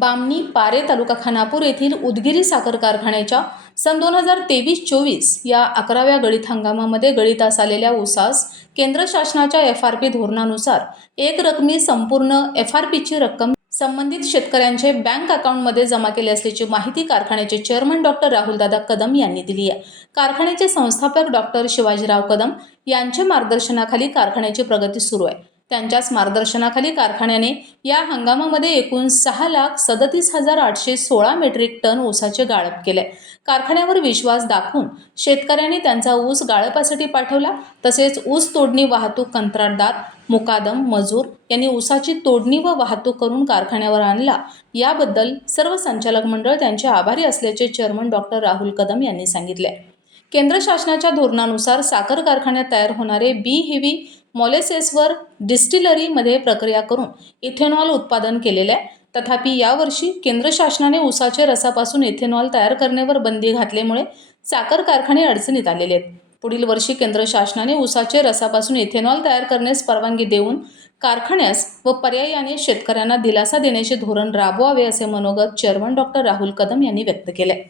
Bamani Pare तालुका खानापूर येथील उदगिरी साखर कारखान्याच्या सन दोन हजार तेवीस चोवीस या अकराव्या गळीत हंगामामध्ये गळीतास आलेल्या उसास केंद्र शासनाच्या एफ आर पी धोरणानुसार एक रकमी संपूर्ण एफ आर पीची रक्कम संबंधित शेतकऱ्यांचे बँक अकाउंटमध्ये जमा केले असल्याची माहिती कारखान्याचे चेअरमन डॉक्टर राहुलदादा कदम यांनी दिली आहे. कारखान्याचे संस्थापक डॉक्टर शिवाजीराव कदम यांच्या मार्गदर्शनाखाली कारखान्याची प्रगती सुरू आहे. त्यांच्याच मार्गदर्शनाखाली कारखान्याने या हंगामामध्ये एकूण सहा लाख सदतीस हजार आठशे सोळा मेट्रिक टन ऊसाचे गाळप केले. कारखान्यावर विश्वास दाखवून शेतकऱ्यांनी त्यांचा ऊस गाळपासाठी पाठवला. तसेच ऊस तोडणी वाहतूक कंत्राटदार मुकादम मजूर यांनी ऊसाची तोडणी व वाहतूक करून कारखान्यावर आणला. याबद्दल सर्व संचालक मंडळ त्यांचे आभारी असल्याचे चेअरमन डॉक्टर राहुल कदम यांनी सांगितले. केंद्र शासनाच्या धोरणानुसार साखर कारखान्यात तयार होणारे बी हेवी मॉलेसेसवर डिस्टिलरीमध्ये प्रक्रिया करून इथेनॉल उत्पादन केलेले आहे. तथापि यावर्षी केंद्र शासनाने उसाचे रसापासून इथेनॉल तयार करण्यावर बंदी घातल्यामुळे साखर कारखाने अडचणीत आलेले आहेत. पुढील वर्षी केंद्र शासनाने उसाचे रसापासून इथेनॉल तयार करण्यास परवानगी देऊन कारखान्यास व पर्यायाने शेतकऱ्यांना दिलासा देण्याचे धोरण राबवावे असे मनोगत चेअरमन डॉक्टर राहुल कदम यांनी व्यक्त केले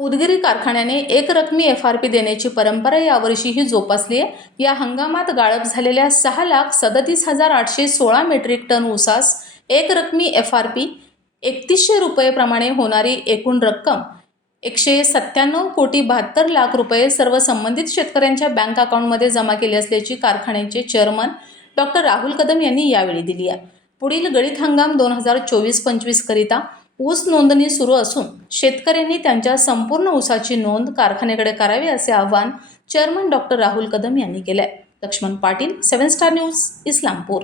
उदगिरी कारखान्याने एकरकमी एफ आर पी देण्याची परंपरा यावर्षीही जोपासली आहे. या हंगामात गाळप झालेल्या सहा लाख सदतीस हजार आठशे सोळा मेट्रिक टन ऊसास एकरकमी एफ आर पी एकतीसशे रुपयेप्रमाणे होणारी एकूण रक्कम एकशे सत्त्याण्णव कोटी बहात्तर लाख रुपये सर्व संबंधित शेतकऱ्यांच्या बँक अकाउंटमध्ये जमा केली असल्याची कारखान्याचे चेअरमन डॉक्टर राहुल कदम यांनी यावेळी दिली आहे. पुढील गळीत हंगाम दोन हजार चोवीस पंचवीसकरिता ऊस नोंदणी सुरू असून शेतकऱ्यांनी त्यांच्या संपूर्ण ऊसाची नोंद कारखान्याकडे करावी असे आवाहन चेअरमन डॉक्टर राहुल कदम यांनी केले Laxman Patil seven star news Islampur.